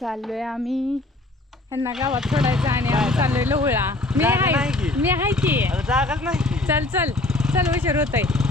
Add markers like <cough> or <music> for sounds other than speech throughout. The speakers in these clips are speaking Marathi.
चाललोय आम्ही. ह्यांना गावात सोडायचं आणि आम्ही चाललोय लवळा मी आहे? मी आहे की. जागाच नाही. चल चल. चल उशीर होत आहे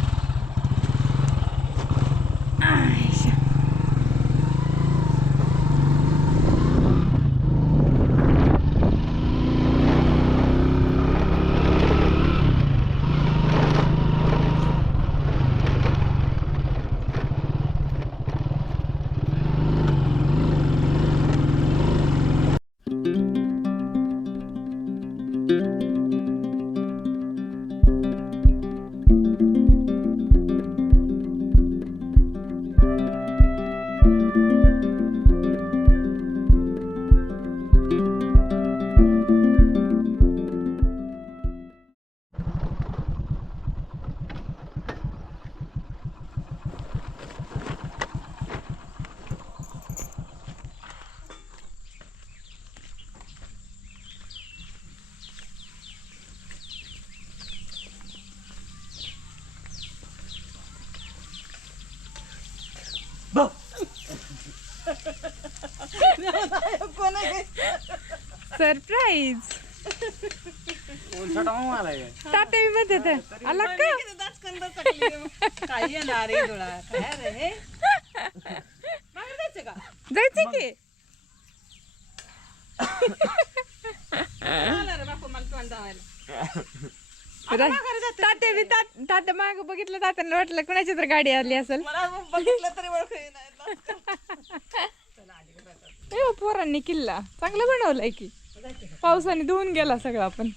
सरप्राईज? ताते आला का? काय येणार रे डोळा? काय रे बाहेर जायचं का? जायचं की? आला रे बापू मला तोंड धावायला तात्या बी तात- तात्या माग बघितलं तात्यांना वाटलं कुणाची तर गाडी आली असेल. मला बघितलं तरी ओळख नाही ए हो, पोरांनी किल्ला. चांगलं बनवलाय की. पावसाने धुवून गेला सगळा पण.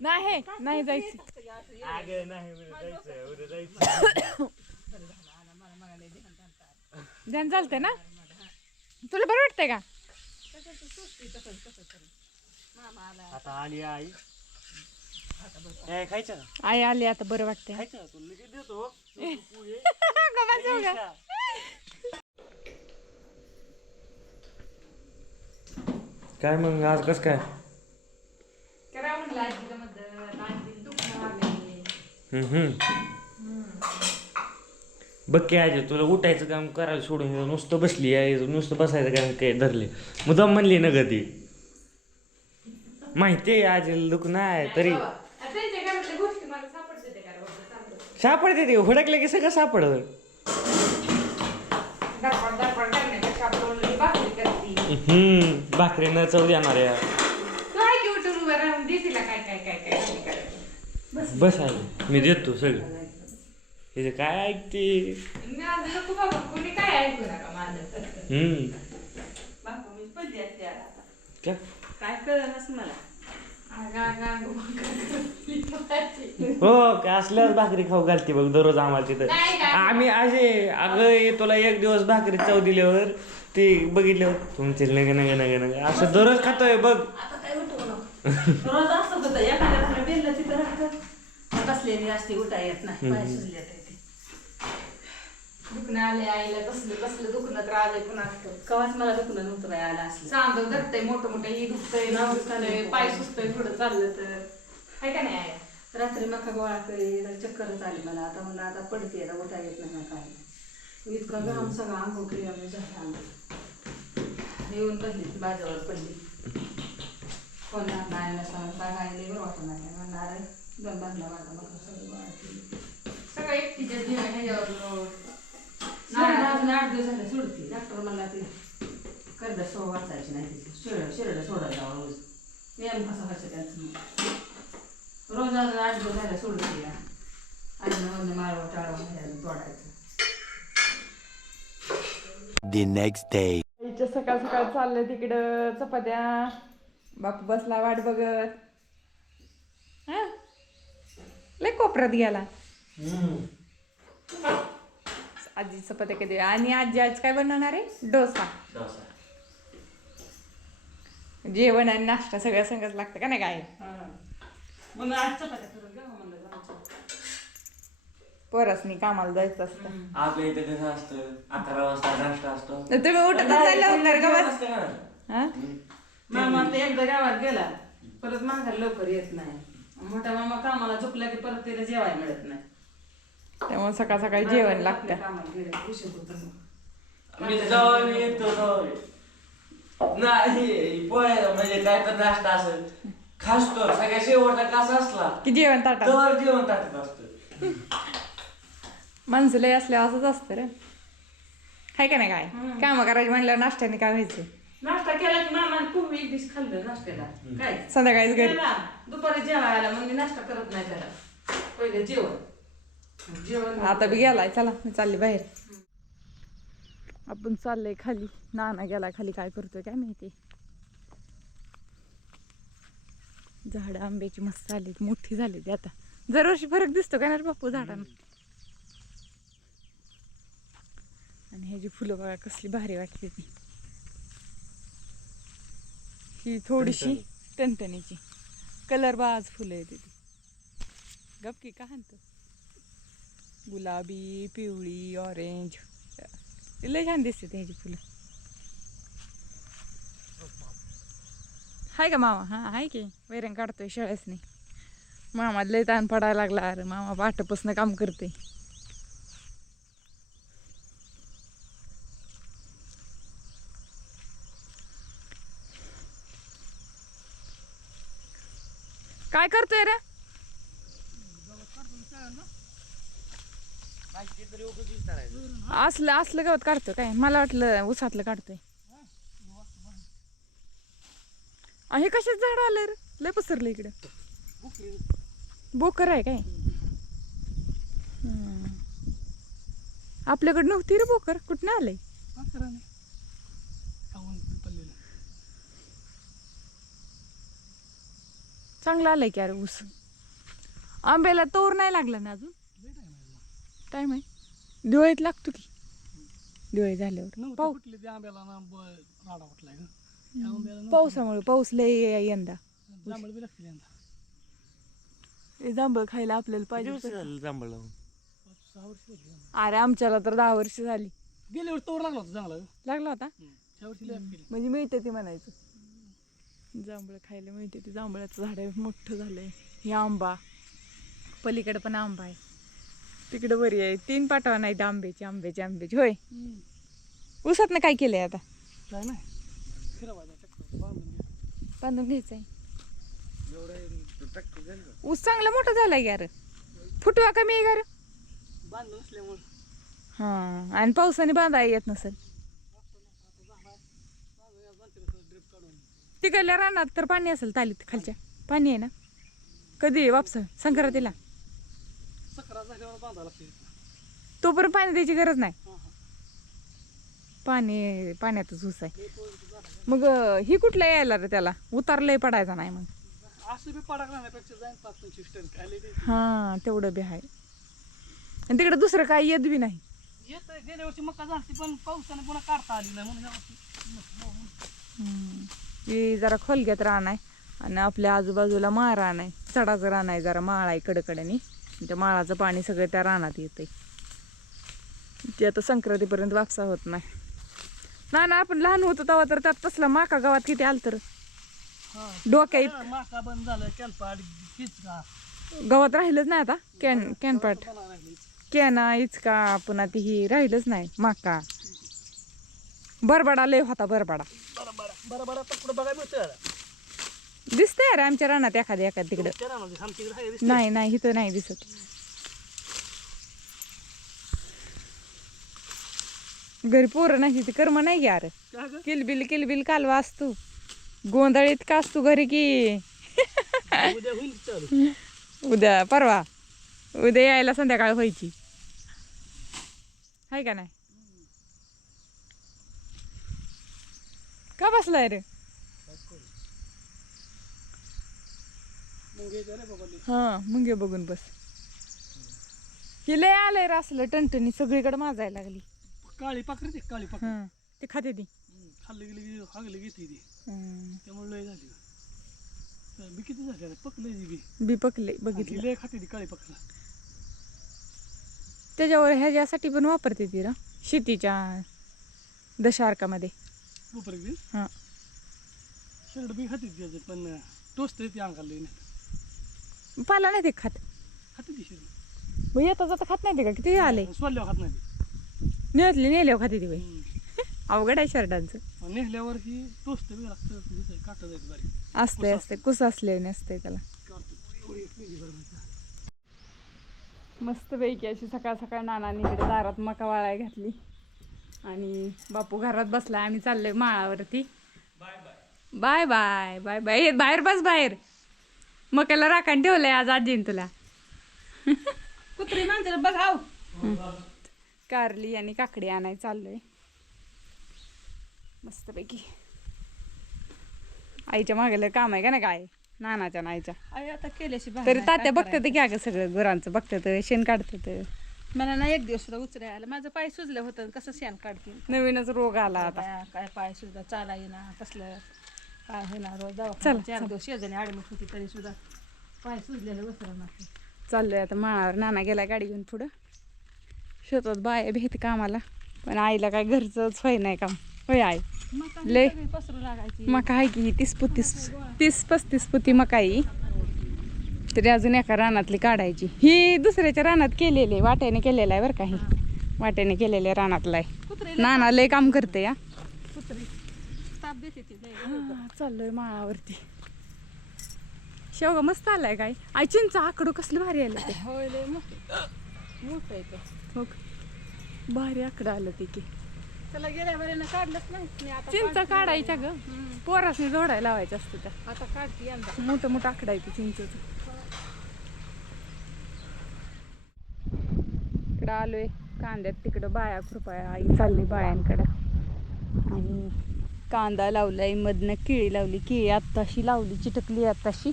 नाही नाही जायचं. ध्यान चालतंय ना? तुला बरं वाटतंय का? आता आली आई. खायचं? आई आली आता बरं वाटतंय <laughs> खायचं का? तुला लगेच देतो गप्पा जाऊ का? काय मग आज कस काय? करा म्हणलं आजीला मदत, आजीला दुखणं आलंय. हम्म, हम्म. बघ की आजी तुला उठायचं काम करायला सोडून हे नुसतं बसली आहे नुसतं बसायचं काम काय धरले. मुद्दाम म्हणली ना ग ती. माहिती आहे आजीला दुख नाही तरी. आता त्यांच्या घरातल्या गोष्टी मला सापडते ते. सापडते हुडकले की सगळं सापडत हम्म भाकरी न चव देणार आहे की उठून उभं राहून? दे तिला काय काय काय काय भाकरी करायची. बस. आहे. मी देतो सगळं. हे काय ऐकते? मी आज नको बाबा कोणी काय ऐकू नका माझं हम्म. बापू मी पडली असते आता. क्या काय कळलंच मला. आगा, आगा, आगा, भाकरी माझी. हो काय असल्यावर भाकरी खाऊ घालते बघ दररोज आम्हाला तिथं. नाही काय. आम्ही असे अगं हे तुला एक दिवस भाकरी चव दिल्यावर ते बघितल्यावर तुमचे नग नग नग नग असं दररोज खातोय बघ. आता काय नको. रोज असं होतं एखाद्या बेलला तिथं राहतं. बसलेली असते उठा येत नाही. पाय सुजले ते. दुखणं आले आईला कसलं कसलं दुखणं तर आलंय पुन्हा कवाच मला दुखणं नव्हतं बाई आला असलं. सांगतो धरतंय मोठं मोठं. ही दुखतंय नाव दुखतंय पाय सुचतंय थोडं चाललं तर. आहे का नाही आहे रात्री मका गोळा करी चक्करच आली मला. आता म्हणलं आता पडते आता उठा येत नाही ना काय नाही. इतकं गरम सगळं अंघोळ केली आम्ही झालं अंघोळ येऊन बसली बाजावर पडली. कोण काय काय नाही बरं वाटत नाही म्हणणार दोन बांधला माझा मग सगळं गोळा केली. सगळं एकटीच्या जीवन ह्याच्यावर सोडून अजून आठ दिवस झाले सोडते. डॉक्टर मला ते कर्ज सो वाचायची नाही तिची शिरड शिरड सोडायला रोज. व्यायाम कसा व्हायचं त्यांचं मग. रोज अजून आठ दिवस झाले सोडते या. आणि म्हणजे माळवा टाळवा तोडायचं. The next day. आईच्या सकाळ सकाळ चाललं तिकडं चपात्या. बापू बसला वाट बघत. हा? लय कोपऱ्यात गेला. आजी चपात्या कधी आणि आजी आज काय बनवणार आहे? डोसा. जेवण आणि नाश्ता सगळं संगच लागतं का नाही काय मग आज चपात्या करून घ्या म्हणलं जायचं. पोरासनी कामाला जायचं असतं. आपल्या इथे कसं असतं? अकरा वाजता नाश्ता असतो. तर तुम्ही उठत असाल लवकर का बस? हा? मामा ते एकदा गावात गेला परत माघार लवकर येत नाही. मोठा मामा कामाला झोपला की परत तिला जेवायला मिळत नाही. त्यामुळे सकाळ सकाळी जेवण लागतं. कामाला गेले उशीर होतो मग. मी येतो नाही पोहायला म्हणजे काय तर नाश्ता असेल. खासतो. सगळ्या शेवटचा कास असला की जेवण ताटा तर जेवण टाकत असतं. माणसं लय असल्यावर असंच असतं रे. हाय का नाही काय? काम करायची म्हणल्यावर नाश्त्याने काय व्हायचं? नाश्ता केला की मामा खूप एक दिवस खाल्लं नाश्त्याला. काय? संध्याकाळीच घरी. त्याला दुपारी जेवायला मग मी नाश्ता करत नाही त्याला. पहिले जेवण. जेवण आता बी गेलाय चला मी चालली बाहेर. आपण चाललंय खाली. नाना गेलाय खाली काय करतोय काय माहिती? झाड आंब्याची मस्त आलीत मोठी झाली ती आता. दरवर्षी फरक दिसतो काय ना रे बापू झाडांना? आणि ह्याची फुलं बघा कसली भारी वाटते ती. ही थोडीशी टणटणीची कलर बाज फुलं येते ती. गपकी का हाणतो? गुलाबी पिवळी ऑरेंज लय छान दिसते त्याची फुलं. हाय का मामा? हा हाय की. वैरण काढतोय शाळेसनी. मामा लय ताण पडायला लागला. अरे मामा वाटपासनं काम करते काय करतोय रे? असलं असलं गवत काढतो काय? मला वाटलं उसातलं काढतोय. हे कशाच झाड आलं रे? लय पसरलं इकडं. बोकर आहे काय? हम्म. आपल्याकडे नव्हती रे बोकर. कुठनं आलंय? चांगलं आलंय की अरे ऊस. आंब्याला तोर नाही लागला ना अजून? टाइम आहे दिवाळीत लागतो की. दिवाळी झाल्यावर. पाऊ कुठले त्या आंब्याला ना ब- राडा उठलाय ग. त्या आंब्याला ना पावसामुळे पाऊस लय यंदा. जांभळ हे खायला आपल्याला पाहिजे जांभळ. अरे आमच्याला तर दहा वर्ष झाली. गेल्या वर्षी तोड लागला होता चांगला. लागला होता? म्हणजे मिळते ती म्हणायचं. जांभळं खायला मिळते. ती जांभळाचं झाड आहे मोठं झालंय. हे आंबा. पलीकडे पण आंबा आहे. तिकडे बरी आहे. तीन पाठवा नाहीत आंब्याची आंब्याची आंब्याची. होय. उसातनं काय केलंय आता? नाही. बांधून घे. बांधून घ्यायचंय. एवढं ट्रॅक्टर झालं का? ऊस चांगला मोठा झालाय यार फुटवा कमी आहे का रे? बांधून नसल्यामुळे हा. आणि पावसाने बांधाय येत नसेल. तिकडल्या रानात तर पाणी असेल तालीत खालच्या. पाणी आहे ना? कधी वापस? संक्रांतीला. लागते. तोपर्यंत पाणी द्यायची गरज नाही. पाणी पाण्यातच ऊस आहे. मग ही कुठल्या यायला रे त्याला? उतारलंय पडायचा नाही मग. काय ते. हा तेवढं बी आहे. आणि तिकडे दुसरं काही येत बी नाही. येत गेल्या वर्षी मका झाली पण पावसाने पुन्हा काढता आली नाही म्हणून ती जरा खोलग्यात रान आहे आणि आपल्या आजूबाजूला माळ रान आहे चढाचं रान आहे जरा माळ आहे कडकड्याने त्या माळाचं पाणी सगळं त्या रानात येते ते आता संक्रांतीपर्यंत वापसा होत नाही. ना ना आपण लहान होतो तेव्हा तर त्यात तसला माका गावात किती आलं तर. हा. डोक्या माका बंद झालं गावात राहिलंच नाही आता? कॅन कॅनपाट. कॅना इचका पुन्हा ती ही राहिलंच नाही माका. बरबडा लय होता बरबडा. बरं बरं बघायला मिळतं दिसतंय अरे आमच्या रानात एखाद्या एखाद तिकडं. त्या रानामध्ये आमच्या इकडे आहे दिसते. नाही नाही इथं नाही दिसत. घरी पोरं नाही ते कर्म नाही यार काय गं? किलबिल किलबिल कालवा असतो. गोंधळ इतका असतो घरी की. उद्या होईल चालू? उद्या परवा. उद्या यायला संध्याकाळ व्हायची. आहे का नाही? का बसलाय रे. हा मुंगे बघून बस. ही लय आलंय रे असलं टणटणी सगळीकडे माजायला लागली. काळी पाखरी ते काळी पाखरी. हा ते खाते ती. खाल्लं गेली की हागली घेते ती. हम्म. त्यामुळे लय झाली. तर बी किती झाली पकलं बी. बी पकले बघितलं. लय खाते ती काळी पाखरं. त्याच्यावर ह्याच्यासाठी पण वापरते ती ना शेतीच्या दशार्कामध्ये. गोपर बी हा. शर्ट बी खाते त्याचं पण टोचते ती अंगाला लई नाही. पाला नाही ते खात. खाते ती शर्ट मग येता जाता खात नाही ते का? किती आले? सोडल्यावर खात नाही ती. नेतली नेल्यावर खाते ती बाई. हम्म. <laughs> अवघड आहे शर्टांचं. आणि नेल्यावर ही टोस्ट बी लागतं तिथे काटा जायचं बारीक. असते असते कुस असले असते त्याला. काढतो एवढी मस्त पैकी अशी सकाळ सकाळ नानांनी इकडे दारात मका वाळाय घातली. आणि बापू घरात बसलाय आम्ही चाललोय माळावरती. Bye bye. बाय बाय ये बाहेर बस बाहेर. मकाला राखण ठेवलंय आज आजीन तुला. कुत्री मांजर बघाव कारली आणि काकडी आणाय चाललोय. मस्तपैकी. आईच्या मागेला काम आहे का ना काय? नानाच्या नाईच्या आई आता केल्याशी बाहेर तरी नाही, तात्या बघतात की अगं सगळं गुरांचं बघतात शेण काढतात? मला ना एक दिवस सुद्धा उचराय आलं. माझं पाय सुजलं होतं कसं शेण काढतील. नवीनच रोग आला आता. बाया, काय पाय सुद्धा चाला येणार कसलं काय होणार रोज चल, दवाखान्यात चार दिवस शेजारी ॲडमिट होती तरी सुद्धा पाय सुजलेले बसलं नाही चाललोय आता माळावर नाना गेला गाडी घेऊन पुढं. शेतात बाया भीत कामाला. पण आईला काय घरचंच होय नाही काम. होय आई. लय. पसरू लागायची. मका आहे की तीस पुतीस. तीस पस्तीस पुती मका आहे तरी अजून एका रानातली काढायची. ही दुसऱ्याच्या रानात केलेली आहे, वाट्याने केलेलं आहे बरं का ही. वाट्याने केलेल्या रानातला आहे. नाना लय काम करते या. चाललोय माळावरती. शेवगा मस्त आलाय काय? आई चिंच आकडू कसलं भारी आलं ते. हो? भारी आकडं आलं ते की. त्याला गेल्या वेळेनं काढलंच नाही. चिंच. काढायच्या ग. पोरासनी जोडायला लावायचं असतं त्या. आता काढते मोठं मोठं आकडं आहे ते चिंचचं. इकडं आलोय. कांद्यात तिकडं बाया खुरपाया आई चालली बायांकडं. आणि कांदा लावलाय मधनं केळी लावली. केळी आत्ताशी लावली चिटकली आत्ताशी.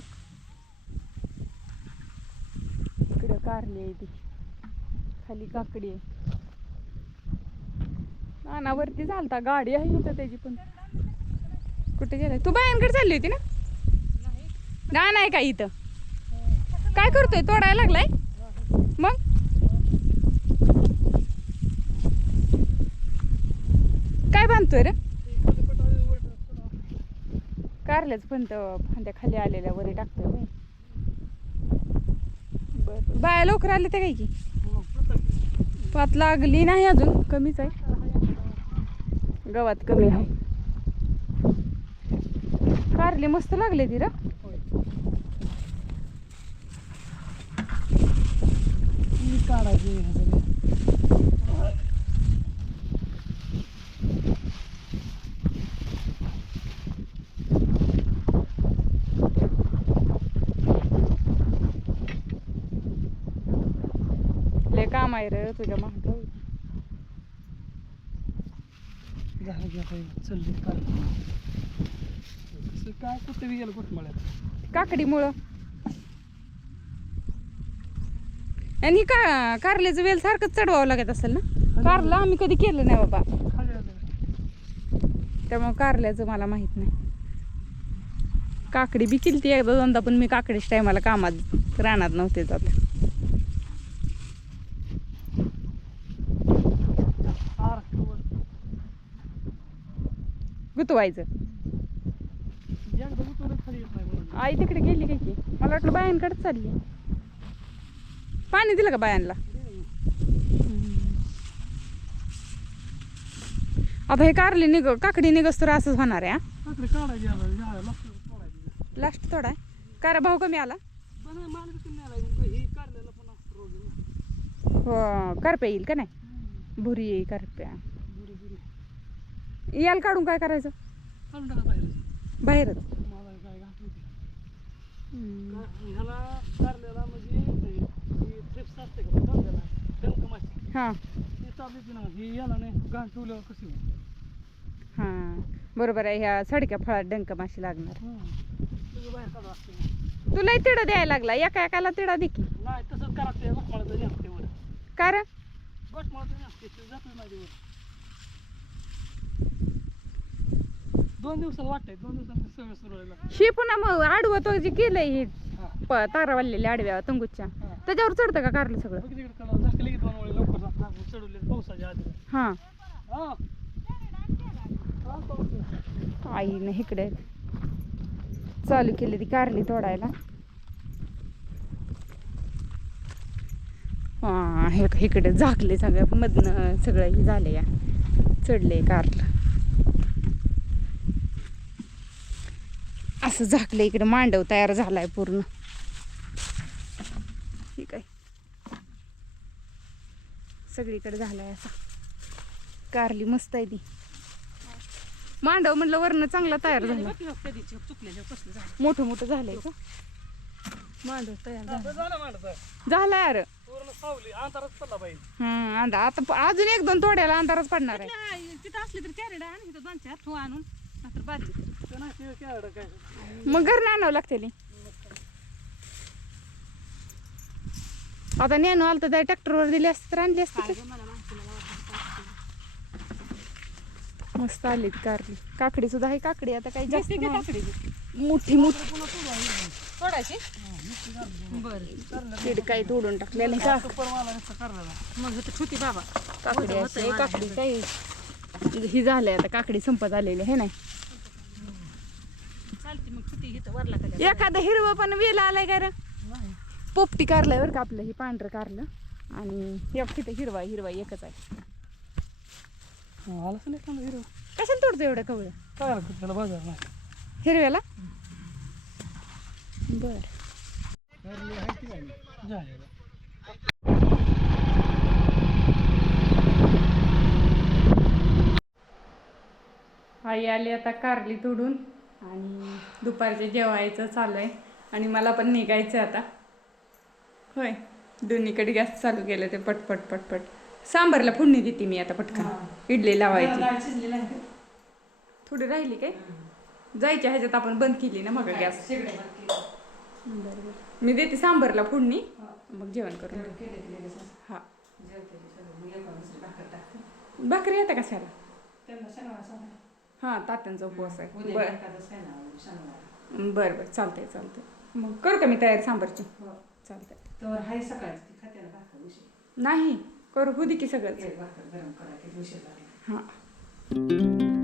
इकडं कारली आहे ती. खाली काकडी आहे. नानावरती झालता गाडी आहे इथं त्याची पण. कुठे गेलाय? तू बायांकडे चालली होती ना? नाही का इथं? काय करतोय? तोडायला लागलाय मग काय रे. कारल्याच पण फांद्या खाली आलेल्या वरी टाकतोय बरं. बाया लवकर आले ते काय की? पात लागली नाही अजून कमीच आहे. गवात कमी आहे. कारले मस्त लागले ती रा. काढायची हे सगळे. लय काम आहे रे तुझ्या माग. झालं की आता चालली काढ कसं काय कुठे बी गेलं कुठमळ्यात काकडीमुळं. आणि का कारल्याचं वेल सारखंच चढवावं लागत असेल ना? कारलं आम्ही कधी केलं नाही बाबा. त्यामुळे कारल्याचं मला माहीत नाही. काकडी बी केली ती एकदा दोनदा पण मी काकडीच्या टायमाला कामात रानात नव्हते जात आर वर गुतवायचं. आई तिकडे गेली काय की? मला वाटलं बायांकडेच चालली. पाणी दिलं का बायांना? आता हे कारली निघ काकडी निघस तर असंच होणार आहे लास्ट थोडा आहे. कार भाव कमी आला? पण हो करप्या येईल का नाही? भुरी येईल करप्या. याल काढून काय करायचं? काढून टाका बाहेर बाहेरच. मला काय घातली होती का- ह्याला कारल्याला म्हणजे असते का कारल्याला हां. ते चालली ना हे. याला नाही घाण ठेवल्यावर कशी होईल हां बरोबर आहे ह्या सडक्या फळात डंक माशी लागणार. तुझं बाहेर काढा असते तुला तिडं द्यायला लागला एका एकाला तिडा दे की. नाही तसंच करा ते गोठमाळाचं असते वर कार गोठमाळाचं असते ते जातच नाही ते वर दोन दिवसाला वाटतंय दोन दिवसांनी सगळं सुरू व्हायला शी पुन्हा मग आडवं तो जे केलंय हे हा. प- तारा वाढलेल्या आडव्या तंगूच्या हा. त्याच्यावर चढतं का कारलं सगळं? बघ तिकडे कडा झाकली की दोन वेळे लवकर जात. नाही चढवले पावसाच्या आधी. हां. हा. हा, पाऊस. आईने इकडे चालू केली ती कारली तोडायला. हा हे इकडे झाकले सगळं मधनं सगळं हे झालं या. चढले कारलं. असं झाकलं इकडे मांडव तयार झालाय पूर्ण. ठीक आहे सगळीकडे झालाय असा. कारली मस्त आहे ती. मांडव म्हणलं वरण चांगला तयार झाला. मोठं मोठं झालंय का? मांडव तयार झालं. पाहिजे हम्म आता अजून एक दोन तोड्याला अंधारच पडणार आहे. तिथं असली तर कॅरेट आणून. नाहीतर ते नाही ते काय काय मग घर आणावं लागते आता नेणू आलं तर ट्रॅक्टरवर दिली असते तर आणली असते काय गं मला माहिती मला वाटलं मस्त आली कारली. काकडी सुद्धा आहे काकडी आता काही जास्त नाही. काकडी? मोठी मोठी. बरं. कीड काही तोडून टाकलेलं. का सुपर मला मग बाबा. काकडी होतं, अशी होतं, काकडी काही ही झालंय आता काकडी संपत आलेली आहे नाही? एखादं हिरवं पण वेल आलाय का रे? पोपटी कारलंय बरं का आपलं हे पांढरं कारलं. आणि हे तिथे हिरवा हिरवा एकच आहे. हिरो कशाला तोडतो एवढं कवळं? काय हरकत त्याला बाजार नाही. हिरव्याला? बर. आई आली आता कारली तोडून आणि दुपारचे जेवायचं चालू आहे आणि मला पण निघायचं आहे आता. होय दोन्हीकडे गॅस चालू केलं ते पटपट पटपट. सांबारला फोडणी देते मी आता पटकन. इडली लावायची. थोडी राहिली काय? जायच्या ह्याच्यात आपण बंद केली ना मग गॅस. बरोबर. मी देते सांबारला फोडणी. मग जेवण करून हा. भाकरी येतं कशाला? हा तात्यांचा उपवास आहे. बर. बरं बरं. चालतंय चालतंय. मग करू का मी तयारी सांबारची. चालतंय. तर हाय सकाळची खात्याला भाकर उशीर. नाही करू. होती की भाकर गरम लागला हां.